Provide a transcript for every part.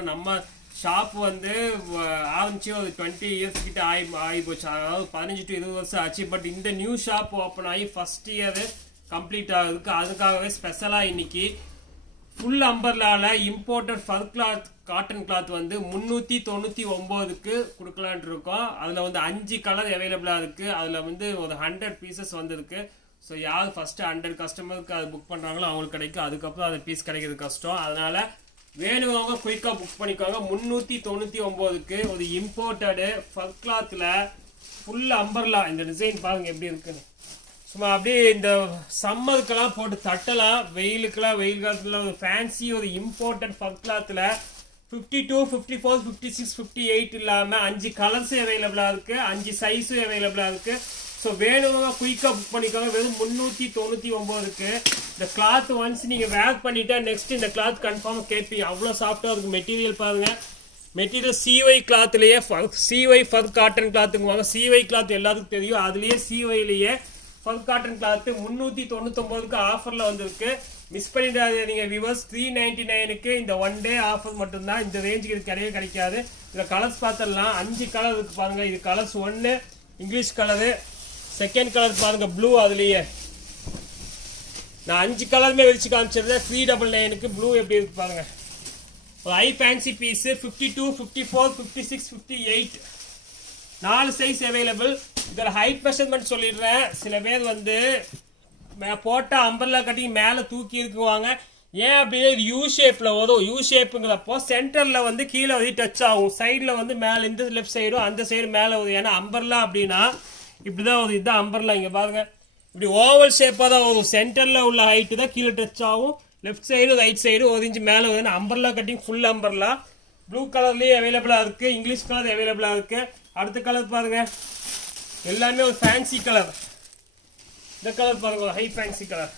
ஏன்னா நம்ம ஷாப் வந்து ஆரம்பிச்சு ஒரு 20 இயர்ஸ் கிட்ட ஆகி போச்சு. அதாவது 15 to 20 வருஷம் ஆச்சு. பட் இந்த நியூ ஷாப் ஓப்பன் ஆகி ஃபர்ஸ்ட் இயர் கம்ப்ளீட் ஆகுதுக்கு. அதுக்காகவே ஸ்பெஷலாக இன்னைக்கு ஃபுல் அம்பர்லால இம்போர்ட்டட் ஃபர் கிளாத் காட்டன் கிளாத் வந்து 399க்கு கொடுக்கலான் இருக்கோம். அதில் வந்து 5 கலர் அவைலபிளாக இருக்குது. அதில் வந்து ஒரு 100 பீசஸ் வந்திருக்கு. ஸோ யார் ஃபஸ்ட்டு 100 கஸ்டமருக்கு அது புக் பண்ணுறாங்களோ அவங்களுக்கு கிடைக்கும். அதுக்கப்புறம் அந்த பீஸ் கிடைக்கிறது கஷ்டம். அதனால் வேணுங்க குயிக்காக புக் பண்ணிக்கோங்க. 399க்கு ஒரு இம்போர்ட்டடு ஃபர் கிளாத்தில் ஃபுல் அம்பர்லா. இந்த டிசைன் பாருங்கள் எப்படி இருக்குன்னு. சும்மா அப்படியே இந்த சம்மருக்கெல்லாம் போட்டு தட்டலாம். வெயிலுக்கெல்லாம் வெயில் காலத்தில் ஒரு ஃபேன்சி ஒரு இம்போர்ட்டட் ஃபர் கிளாத்தில் 52, 54, 56, 58 இல்லாமல் 5 கலர்ஸும் அவைலபிளாக இருக்குது. 5 சைஸும் அவைலபிளாக இருக்குது. ஸோ வேணுங்க குயிக்காக புக் பண்ணிக்கோங்க. வெறும் 399க்கு இந்த கிளாத் ஒன்ஸ் நீங்கள் வேர் பண்ணிட்டா நெக்ஸ்ட் இந்த கிளாத் கன்ஃபார்மாக கேட்பீங்க. அவ்வளோ சாஃப்டாக இருக்குது. மெட்டீரியல் பாருங்கள். மெட்டீரியல் சிஒய் கிளாத்லேயே சிஒய் ஃபர் காட்டன் கிளாத்துங்குவாங்க. சிஒய் கிளாத் எல்லாத்துக்கும் தெரியும். அதுலேயே சிஒய்லேயே ஃபர் காட்டன் கிளாத் 399க்கு ஆஃபரில் வந்திருக்கு. மிஸ் பண்ணிடாதீங்க வியூவர்ஸ். 399க்கு இந்த ஒன் டே ஆஃபர் மட்டும்தான். இந்த ரேஞ்சுக்கு இது கிடையவே கிடைக்காது. இதில் கலர்ஸ் பார்த்துடலாம். 5 கலர் இருக்கு பாருங்க. இது colours 1 English colour, second colour பாருங்க ப்ளூ. அதுலேயே நான் 5 கலருமே வெளிச்சு காமிச்சிருந்தேன். 399க்கு ப்ளூ எப்படி இருக்கு பாருங்க. ஒரு high fancy piece 52, 54, 56, 58 4 size available. இதில் ஹைட் மெஷர்மெண்ட் சொல்லிடுறேன். சில பேர் வந்து போட்டால் அம்பர்லா கட்டிங் மேலே தூக்கி இருக்குவாங்க. ஏன் அப்படியே இது யூ ஷேப்பில் வரும். யூ ஷேப்புங்கிறப்போ சென்டரில் வந்து கீழே வந்து டச் ஆகும். சைடில் வந்து மேலே இந்த லெஃப்ட் சைடும் அந்த சைடு மேலே வரும். ஏன்னா அம்பர்லா அப்படின்னா இப்படி தான் வரும். இதுதான் அம்பர்லா. இங்கே பாருங்க இப்படி ஓவல் ஷேப்பாக தான் வரும். சென்டரில் உள்ள ஹைட்டு தான் கீழே டச் ஆகும். Left side right side 1 inch மேலே வருது. Umbrella cutting full umbrella. Blue கலர்லேயே அவைலபிளாக இருக்குது. இங்கிலீஷ் கலர் அவைலபிளாக இருக்குது. அடுத்த கலர் பாருங்க. எல்லாமே ஒரு ஃபேன்சி கலர். இந்த கலர் பாருங்க ஒரு ஹை ஃபேன்சி கலர்.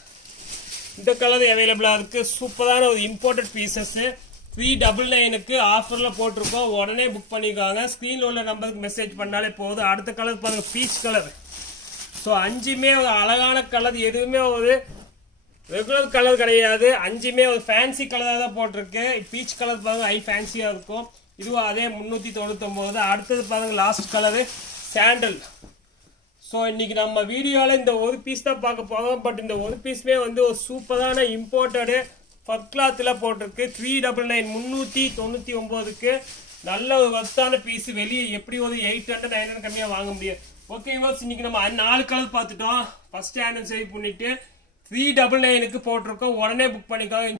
இந்த கலர் அவைலபிளாக இருக்குது. சூப்பரான ஒரு இம்போர்ட்டட் பீசஸ்ஸு 399க்கு ஆஃபரில் போட்டிருக்கோம். உடனே புக் பண்ணிக்காங்க. ஸ்க்ரீனில் உள்ள நம்பருக்கு மெசேஜ் பண்ணாலே போதும். அடுத்த கலர் பாருங்கள் பீச் கலர். ஸோ 5மே ஒரு அழகான கலர். எதுவுமே ஒரு ரெகுலர் கலர் கிடையாது. 5மே ஒரு ஃபேன்சி கலராக தான் போட்டிருக்கு. பீச் கலர் பாருங்கள் ஹை ஃபேன்சியாக இருக்கும். இதுவும் அதே 399. அடுத்தது பாருங்கள் லாஸ்ட் கலரு சாண்டல். ஸோ இன்றைக்கி நம்ம வீடியோவில் இந்த ஒரு பீஸ் தான் பார்க்க போகிறோம். பட் இந்த ஒரு பீஸுமே வந்து ஒரு சூப்பரான இம்போர்ட்டடு ஃபர் கிளாத்தில் போட்டிருக்கு. 399 399க்கு நல்ல ஒரு வர்த்தான பீஸு. வெளியே எப்படி ஒரு 800 900 கம்மியாக வாங்க முடியாது. ஓகே வாஸ் இன்றைக்கி நம்ம 4 கலர் பார்த்துட்டோம். ஃபஸ்ட் ஹேண்ட் சேவ் பண்ணிவிட்டு 399க்கு போட்டிருக்கோம். உடனே புக் பண்ணிக்கோங்க.